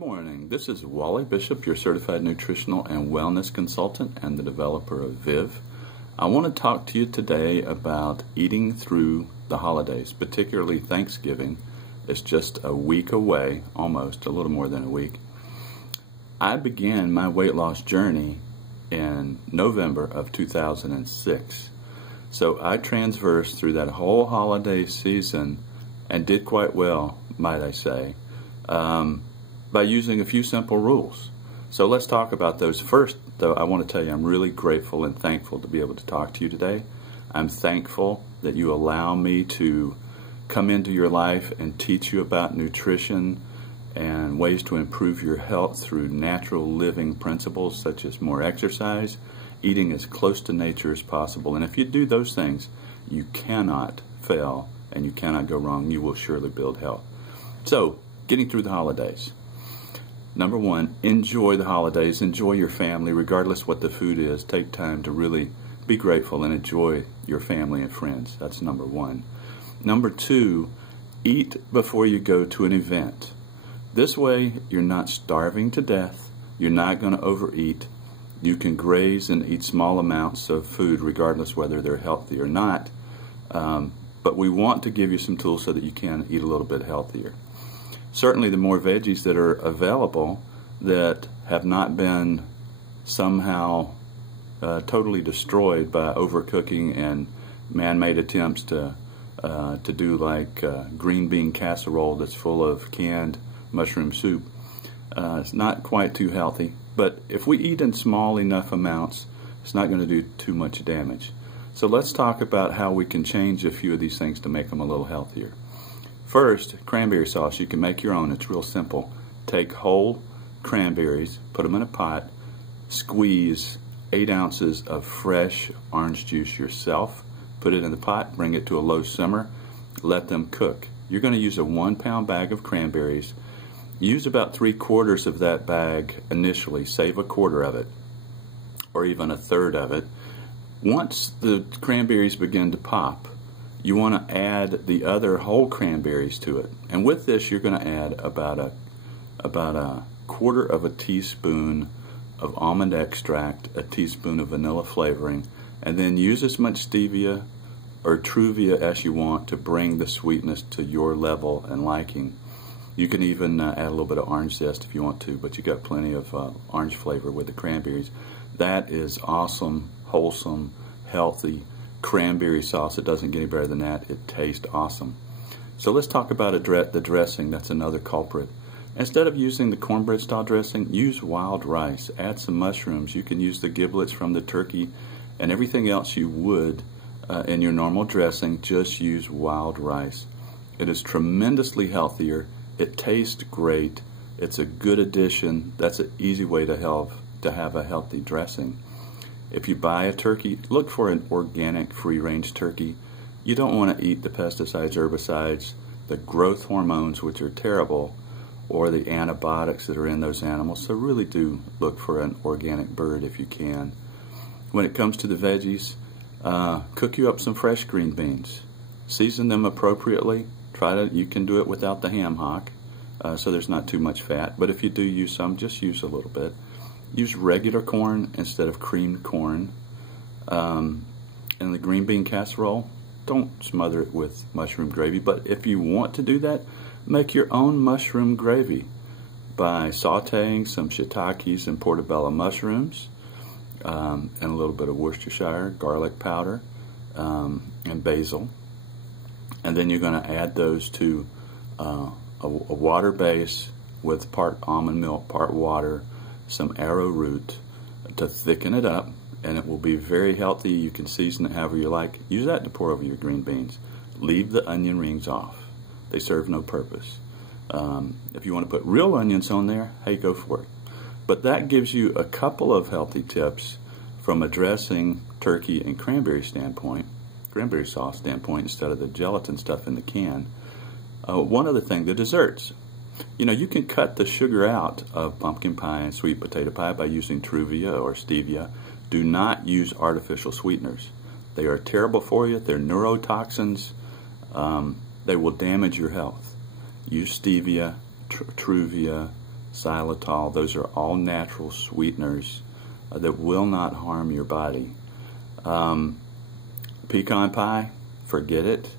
Good morning. This is Wally Bishop, your certified nutritional and wellness consultant and the developer of Viv. I want to talk to you today about eating through the holidays, particularly Thanksgiving. It's just a week away, almost a little more than a week. I began my weight loss journey in November of 2006. So I transversed through that whole holiday season and did quite well, might I say, by using a few simple rules. So let's talk about those. First, though, I want to tell you I'm really grateful and thankful to be able to talk to you today. I'm thankful that you allow me to come into your life and teach you about nutrition and ways to improve your health through natural living principles such as more exercise, eating as close to nature as possible. And if you do those things, you cannot fail and you cannot go wrong. You will surely build health. So, getting through the holidays. Number one, enjoy the holidays. Enjoy your family, regardless what the food is. Take time to really be grateful and enjoy your family and friends. That's number one. Number two, eat before you go to an event. This way, you're not starving to death. You're not going to overeat. You can graze and eat small amounts of food, regardless whether they're healthy or not. But we want to give you some tools so that you can eat a little bit healthier. Certainly the more veggies that are available that have not been somehow totally destroyed by overcooking and man-made attempts to do like green bean casserole that's full of canned mushroom soup. It's not quite too healthy, but if we eat in small enough amounts, it's not going to do too much damage. So let's talk about how we can change a few of these things to make them a little healthier. First, cranberry sauce. You can make your own. It's real simple. Take whole cranberries, put them in a pot, squeeze 8 ounces of fresh orange juice yourself, put it in the pot, bring it to a low simmer, let them cook. You're going to use a 1-pound bag of cranberries. Use about 3/4 of that bag initially. Save a quarter of it, or even a third of it. Once the cranberries begin to pop, you want to add the other whole cranberries to it. And with this, you're going to add about a 1/4 of a teaspoon of almond extract, a teaspoon of vanilla flavoring, and then use as much stevia or Truvia as you want to bring the sweetness to your level and liking. You can even add a little bit of orange zest if you want to, but you got plenty of orange flavor with the cranberries. That is awesome, wholesome, healthy cranberry sauce. It doesn't get any better than that. It tastes awesome. So let's talk about the dressing. That's another culprit. Instead of using the cornbread style dressing, use wild rice. Add some mushrooms. You can use the giblets from the turkey and everything else you would in your normal dressing. Just use wild rice. It is tremendously healthier. It tastes great. It's a good addition. That's an easy way to have a healthy dressing. If you buy a turkey, look for an organic free-range turkey. You don't want to eat the pesticides, herbicides, the growth hormones, which are terrible, or the antibiotics that are in those animals. So really do look for an organic bird if you can. When it comes to the veggies, cook you up some fresh green beans. Season them appropriately. You can do it without the ham hock, so there's not too much fat. But if you do use some, just use a little bit. Use regular corn instead of creamed corn. In the green bean casserole, don't smother it with mushroom gravy, but if you want to do that, make your own mushroom gravy by sauteing some shiitakes and portobello mushrooms and a little bit of Worcestershire, garlic powder, and basil. And then you're going to add those to a water base with part almond milk, part water, some arrowroot to thicken it up, and it will be very healthy. You can season it however you like. Use that to pour over your green beans. Leave the onion rings off. They serve no purpose. If you want to put real onions on there, hey, go for it. But that gives you a couple of healthy tips from a dressing, turkey, and cranberry sauce standpoint, instead of the gelatin stuff in the can. One other thing, the desserts. You know, you can cut the sugar out of pumpkin pie and sweet potato pie by using Truvia or stevia. Do not use artificial sweeteners. They are terrible for you. They're neurotoxins. They will damage your health. Use stevia, Truvia, xylitol. Those are all natural sweeteners that will not harm your body. Pecan pie, forget it.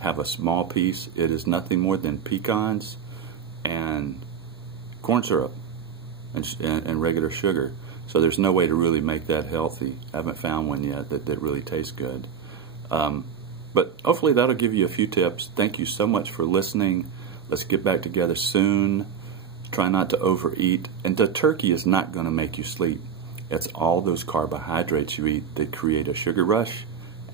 Have a small piece. It is nothing more than pecans and corn syrup and regular sugar. So there's no way to really make that healthy. I haven't found one yet that really tastes good. But hopefully that'll give you a few tips. Thank you so much for listening. Let's get back together soon. Try not to overeat. And the turkey is not going to make you sleep. It's all those carbohydrates you eat that create a sugar rush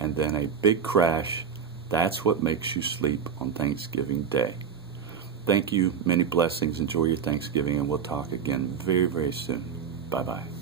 and then a big crash. That's what makes you sleep on Thanksgiving Day. Thank you. Many blessings. Enjoy your Thanksgiving, and we'll talk again very, very soon. Bye-bye.